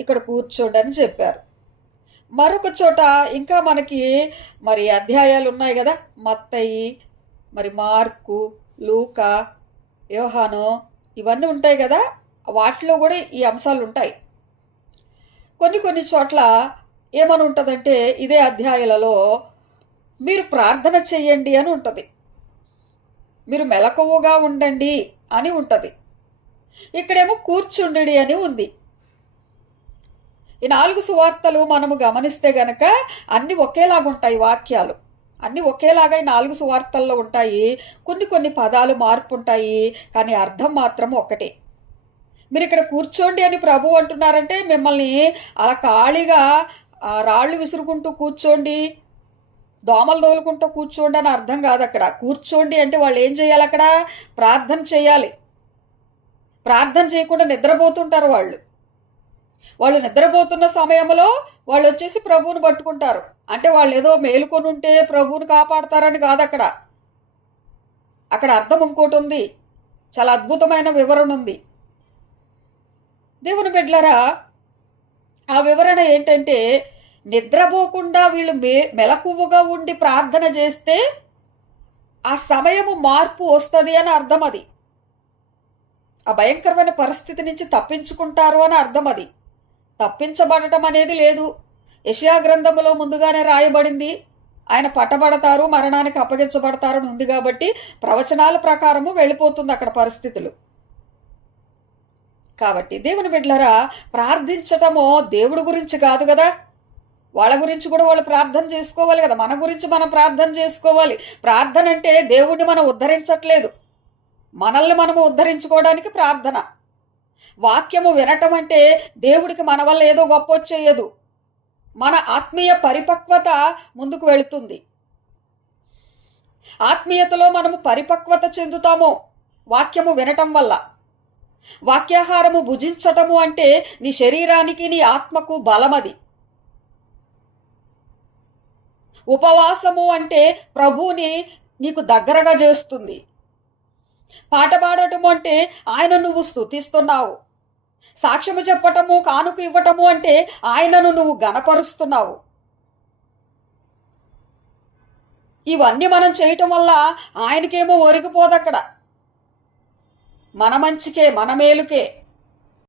ఇక్కడ కూర్చోండి అని చెప్పారు. మరొక చోట ఇంకా మనకి మరి అధ్యాయాలు ఉన్నాయి కదా, మత్తయి, మరి మార్కు, లూకా, యోహాను, ఇవన్నీ ఉంటాయి కదా, వాటిలో కూడా ఈ అంశాలు ఉంటాయి. కొన్ని చోట్ల ఏమని ఉంటుందంటే ఇదే అధ్యాయాలలో మీరు ప్రార్థన చెయ్యండి అని ఉంటుంది, మీరు మెలకువగా ఉండండి అని ఉంటుంది. ఇక్కడేమో కూర్చుండి అని ఉంది. ఈ 4 సువార్తలు మనము గమనిస్తే గనక అన్ని ఒకేలాగుంటాయి, వాక్యాలు అన్ని ఒకేలాగా ఈ 4 సువార్తల్లో ఉంటాయి. కొన్ని పదాలు మార్పు ఉంటాయి, కానీ అర్థం మాత్రం ఒకటే. మీరు ఇక్కడ కూర్చోండి అని ప్రభు అంటున్నారంటే మిమ్మల్ని అలా ఖాళీగా రాళ్ళు విసురుకుంటూ కూర్చోండి, దోమలు దోలుకుంటూ కూర్చోండి అని అర్థం కాదు. అక్కడ కూర్చోండి అంటే వాళ్ళు ఏం చేయాలి, అక్కడ ప్రార్థన చేయాలి. ప్రార్థన చేయకుండా నిద్రపోతుంటారు వాళ్ళు నిద్రపోతున్న సమయంలో వాళ్ళు వచ్చేసి ప్రభువుని పట్టుకుంటారు. అంటే వాళ్ళు ఏదో మేలుకొని ఉంటే ప్రభువుని కాపాడతారని కాదు. అక్కడ అర్థం ఇంకోటి ఉంది, చాలా అద్భుతమైన వివరణ ఉంది. దేవుని బిడ్డలారా, ఆ వివరణ ఏంటంటే నిద్రపోకుండా వీళ్ళు మెలకువగా ఉండి ప్రార్థన చేస్తే ఆ సమయము మార్పు వస్తుంది అని అర్థం. అది ఆ భయంకరమైన పరిస్థితి నుంచి తప్పించుకుంటారు అని అర్థం. అది తప్పించబడటం అనేది లేదు. యెషయా గ్రంథములో ముందుగానే రాయబడింది, ఆయన పట్టబడతారు, మరణానికి అప్పగించబడతారు అని ఉంది. కాబట్టి ప్రవచనాల ప్రకారము వెళ్ళిపోతుంది అక్కడ పరిస్థితులు. కాబట్టి దేవుని బిడ్డలారా, ప్రార్థించటము దేవుడి గురించి కాదు కదా, వాళ్ళ గురించి కూడా వాళ్ళు ప్రార్థన చేసుకోవాలి కదా, మన గురించి మనం ప్రార్థన చేసుకోవాలి. ప్రార్థన అంటే దేవుడిని మనం ఉద్ధరించట్లేదు, మనల్ని మనము ఉద్ధరించుకోవడానికి ప్రార్థన. వాక్యము వినటం అంటే దేవుడికి మన వల్ల ఏదో గొప్ప వచ్చేయదు, మన ఆత్మీయ పరిపక్వత ముందుకు వెళుతుంది. ఆత్మీయతలో మనము పరిపక్వత చెందుతాము వాక్యము వినటం వల్ల. వాక్యాహారము భుజించటము అంటే నీ శరీరానికి నీ ఆత్మకు బలమది. ఉపవాసము అంటే ప్రభువుని నీకు దగ్గరగా చేస్తుంది. పాట పాడటము అంటే ఆయన నువ్వు స్తుతిస్తున్నావు. సాక్ష్యము చెప్పటము, కానుక ఇవ్వటము అంటే ఆయనను నువ్వు గణపరుస్తున్నావు. ఇవన్నీ మనం చేయటం వల్ల ఆయనకేమో ఒరిగిపోదు. అక్కడ మన మంచికే, మన మేలుకే.